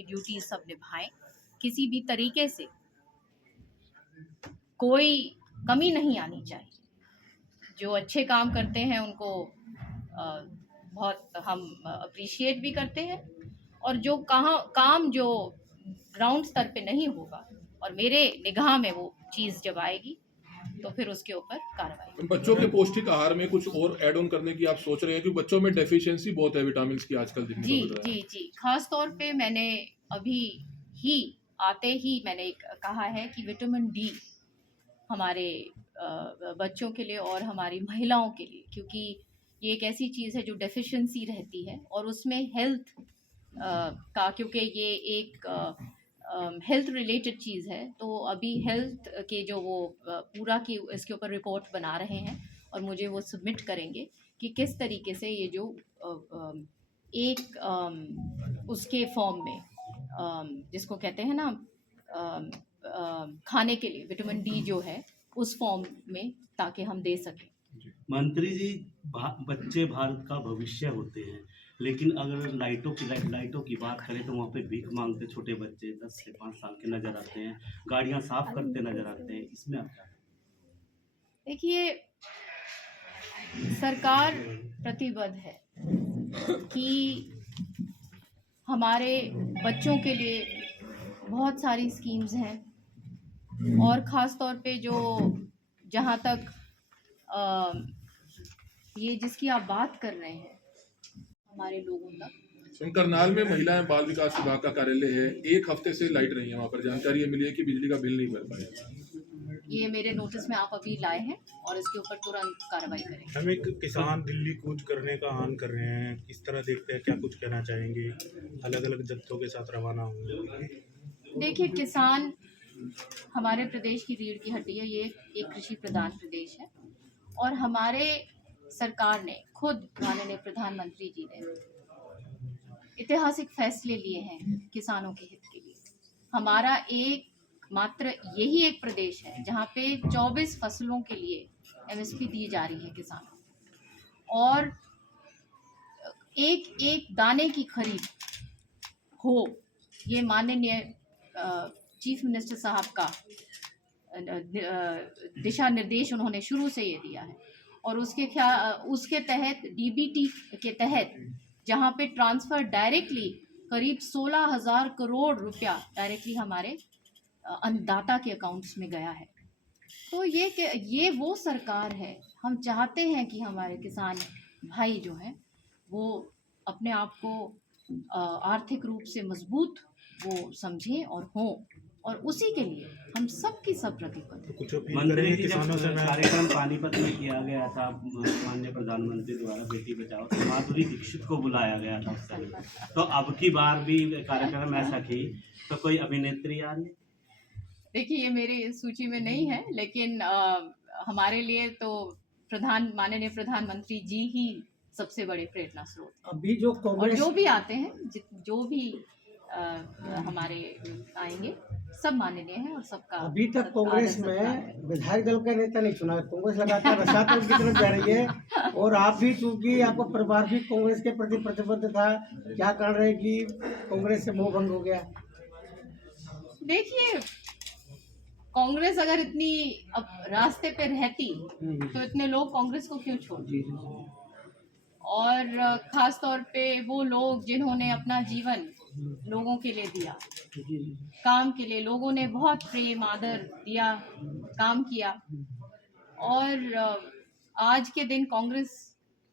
की ड्यूटीज सब निभाएं, किसी भी तरीके से कोई कमी नहीं आनी चाहिए। जो अच्छे काम करते हैं उनको बहुत हम अप्रिशिएट भी करते हैं, और जो काम जो ग्राउंड स्तर पे नहीं होगा और मेरे निगाह में वो चीज़ जब आएगी तो फिर उसके ऊपर कार्रवाई। बच्चों के पौष्टिक आहार में कुछ और ऐड ऑन करने की आप सोच रहे हैं, क्योंकि बच्चों में डेफिशिएंसी बहुत है विटामिन की आजकल दिखने जी को मिल रहा है। जी जी, खास तौर पे मैंने अभी ही आते ही मैंने कहा है कि विटामिन डी हमारे बच्चों के लिए और हमारी महिलाओं के लिए, क्योंकि ये एक ऐसी चीज़ है जो डेफिशिएंसी रहती है और उसमें हेल्थ का, क्योंकि ये एक हेल्थ रिलेटेड चीज़ है, तो अभी हेल्थ के जो वो पूरा की इसके ऊपर रिपोर्ट बना रहे हैं और मुझे वो सबमिट करेंगे कि किस तरीके से ये जो एक उसके फॉर्म में जिसको कहते हैं ना खाने के लिए विटामिन डी जो है उस फॉर्म में, ताकि हम दे सकें। मंत्री जी, बच्चे भारत का भविष्य होते हैं, लेकिन अगर लाइटों की बात करें तो वहाँ पे भीख मांगते छोटे बच्चे 10 से 5 साल के नजर आते हैं, गाड़ियाँ साफ करते नजर आते हैं, इसमें आप क्या? देखिए, सरकार प्रतिबद्ध है कि हमारे बच्चों के लिए बहुत सारी स्कीम्स हैं, और ख़ास तौर पे जो जहाँ तक ये जिसकी आप बात कर रहे हैं हमारे लोगों तक, करनाल में महिला एवं बाल विकास विभाग का कार्यालय है, 1 हफ्ते से लाइट नहीं है वहाँ पर। जानकारी ये मिली है कि बिजली का बिल नहीं भर पाए। ये मेरे नोटिस में आप अभी लाए हैं और इसके ऊपर तुरंत कार्रवाई करेंगे। हम एक किसान दिल्ली कूच करने का आह्वान कर रहे हैं, किस तरह देखते हैं, क्या कुछ कहना चाहेंगे? अलग अलग जत्थों के साथ रवाना होंगे। देखिए, किसान हमारे प्रदेश की रीढ़ की हड्डी है, ये एक कृषि प्रधान प्रदेश है, और हमारे सरकार ने खुद माननीय प्रधानमंत्री जी ने ऐतिहासिक फैसले लिए हैं किसानों के हित के लिए। हमारा एक मात्र यही एक प्रदेश है जहाँ पे 24 फसलों के लिए एमएसपी दी जा रही है किसानों, और एक एक दाने की खरीद हो, ये माननीय चीफ मिनिस्टर साहब का दिशा निर्देश उन्होंने शुरू से ये दिया है, और उसके तहत डीबीटी के तहत जहाँ पे ट्रांसफ़र डायरेक्टली करीब 16,000 करोड़ रुपया डायरेक्टली हमारे अन्नदाता के अकाउंट्स में गया है। तो ये वो सरकार है। हम चाहते हैं कि हमारे किसान भाई जो हैं वो अपने आप को आर्थिक रूप से मजबूत वो समझें और हों, और उसी के लिए हम सब की सब प्रतिबद्ध हैं। कुछ अपील मंत्री करेंगे जी, किसानों से? कार्यक्रम पानीपत में किया गया था माननीय प्रधानमंत्री द्वारा बेटी बचाओ, तो माधुरी दीक्षित को बुलाया गया था उस समय, तो अब की बार भी कार्यक्रम ऐसा की तो कोई अभिनेत्री आ रही है? देखिए, ये मेरी सूची में नहीं है, लेकिन हमारे लिए तो माननीय प्रधानमंत्री जी ही सबसे बड़े प्रेरणा स्रोत हैं। अभी जो और कांग्रेस जो भी आते हैं, जो भी हमारे आएंगे, सब माननीय हैं और सबका अभी तक कांग्रेस आदर सत्कार है। में विधायक दल का नेता नहीं चुना है। कांग्रेस लगातार रसातल की तरफ जा रही है, और आप भी, चूंकि आपका परिवार भी कांग्रेस के प्रति प्रतिबद्ध था, क्या कारण है कि कांग्रेस से मोह भंग हो गया? देखिए, कांग्रेस अगर इतनी अब रास्ते पे रहती तो इतने लोग कांग्रेस को क्यों छोड़ते? जी जी और खास तौर पे वो लोग जिन्होंने अपना जीवन लोगों के लिए दिया, जी जी। काम के लिए, लोगों ने बहुत प्रेम आदर दिया, काम किया, और आज के दिन कांग्रेस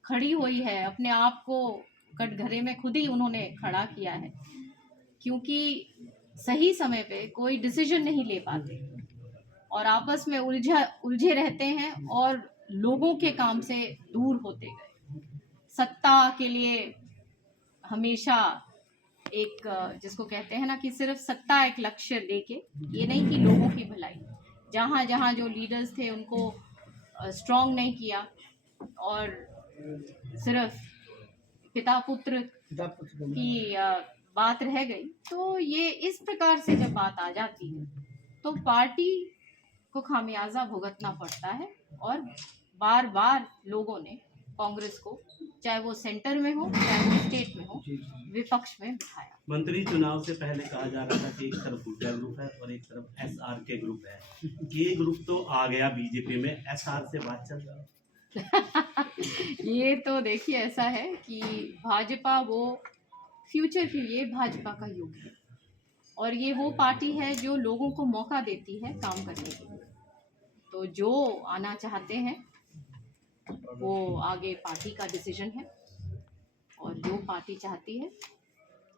खड़ी हुई है, अपने आप को कटघरे में खुद ही उन्होंने खड़ा किया है, क्योंकि सही समय पे कोई डिसीजन नहीं ले पाते और आपस में उलझे रहते हैं और लोगों के काम से दूर होते गए। सत्ता के लिए हमेशा एक जिसको कहते हैं ना कि सिर्फ सत्ता एक लक्ष्य लेके, ये नहीं कि लोगों की भलाई। जहाँ जहाँ जो लीडर्स थे उनको स्ट्रॉन्ग नहीं किया और सिर्फ पिता पुत्र की बात रह गई, तो ये इस प्रकार से जब बात आ जाती है तो पार्टी को खामियाजा भुगतना पड़ता है, और बार बार लोगों ने कांग्रेस को, चाहे वो सेंटर में हो चाहे वो स्टेट में हो, विपक्ष में बिठाया। मंत्री चुनाव से पहले कहा जा रहा था कि एक तरफ गुर्जर ग्रुप है और एक तरफ एसआर के ग्रुप है। ये ग्रुप तो आ गया बीजेपी में, एसआर से बात चल रहा है। ये तो देखिए ऐसा है कि भाजपा वो फ्यूचर के लिए भाजपा का युग है और ये वो पार्टी है जो लोगों को मौका देती है काम करने के लिए। तो जो आना चाहते हैं वो आगे पार्टी का डिसीजन है और जो पार्टी चाहती है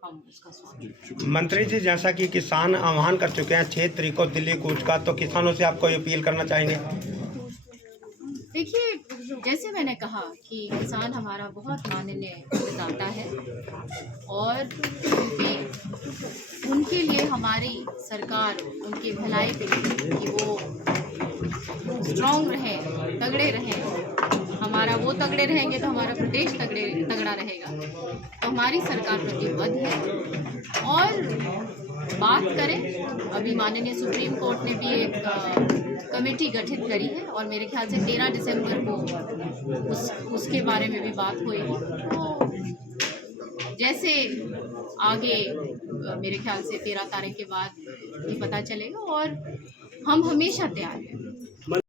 हम उसका स्वागत। मंत्री जी, जैसा कि किसान आह्वान कर चुके हैं 6 तारीख को दिल्ली कूच का, तो किसानों से आपको अपील करना चाहेंगे? देखिए, जैसे मैंने कहा कि किसान हमारा बहुत माननीय मतदाता है और उनके लिए हमारी सरकार उनकी भलाई के लिए कि वो स्ट्रॉन्ग रहे, तगड़े रहें। हमारा वो तगड़े रहेंगे तो हमारा प्रदेश तगड़ा रहेगा। तो हमारी सरकार प्रतिबद्ध है और बात करें, अभी माननीय सुप्रीम कोर्ट ने भी एक कमेटी गठित करी है और मेरे ख्याल से 13 दिसंबर को उसके बारे में भी बात होगी। तो जैसे आगे मेरे ख्याल से 13 तारीख के बाद ही पता चलेगा और हम हमेशा तैयार हैं।